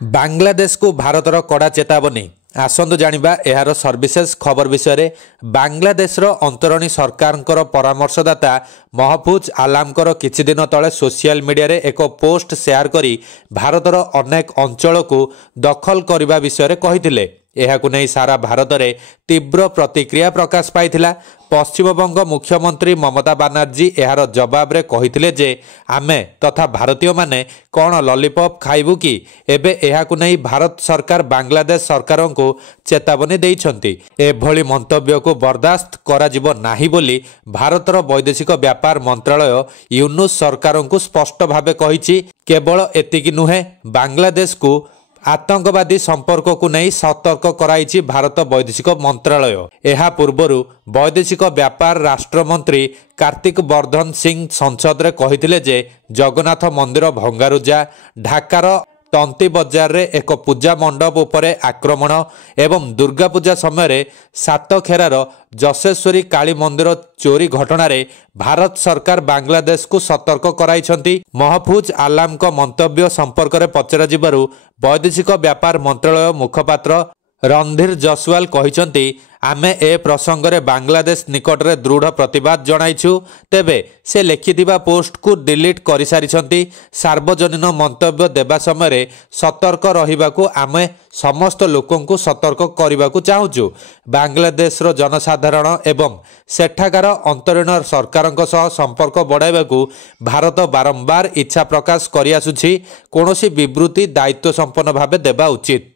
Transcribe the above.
बांग्लादेश को भारतर कड़ा चेतावनी आसतु जानिबा एहार सर्विसेज खबर विषय बांग्लादेशर अंतरणी सरकार परामर्शदाता महफूज आलामकर किछि दिन तले सोशल मीडिया रे एक पोस्ट शेयर करी भारतर अनेक अंचल को दखल करने विषय कहिथिले। एहाकु नै सारा भारत में तीव्र प्रतिक्रिया प्रकाश पाइथिला। पश्चिमबंग मुख्यमंत्री ममता बानार्जी एहार जवाब रे कहिथिले जे आमे तथा भारतीय माने कौन लॉलीपॉप खाइबु कि एबे एहाकु नै भारत सरकार बांग्लादेश सरकार को चेतावनी देइछंती। एभली मंतव्य को बर्दाश्त करा जिवो नाही बोली भारतर वैदेशिक व्यापार मंत्रालय यूनुस सरकार को स्पष्ट भावे कहिछि। केवल एतिकी नुहे, बांग्लादेश को आतंकवादी संपर्क को नहीं सतर्क कराइछि भारत वैदेशिक मंत्रालय। एहा पूर्वरु वैदेशिक व्यापार राष्ट्रमंत्री कार्तिक वर्धन सिंह संसद रे कहिथिले जे जगन्नाथ मंदिर भंगारुजा, ढाकार तंती बजार रे एक पूजा मंडप उपरे आक्रमण एवं दुर्गा पूजा समय सातखेरार जशेश्वरी काली मंदिर चोरी घटना रे भारत सरकार बांग्लादेश को सतर्क कराइछंती। महफूज आलाम को मंतव्य संपर्क में पचरा जिबारु वैदेशिक व्यापार मंत्रालय मुखपात्र रणधीर जसवाल कहिछंती आमे ए प्रसंग रे बांग्लादेश निकट रे दृढ़ प्रतिवाद जणाइछु। तेबे से लिखिथिबा पोस्ट को डिलीट करि सारिछंती। सार्वजनिक मंतव्य देबा समय सतर्क रहिबाकू आमे समस्त लोकों को सतर्क करने चाहूँ। बांग्लादेश रो जनसाधारण एवं सेठाकार अंतरीण सरकार संपर्क बढ़ाइबाकू भारत बारंबार इच्छा प्रकाश करि आसुछि। कोनोसी विवृत्ति दायित्व संपन्न भावे देबा उचित।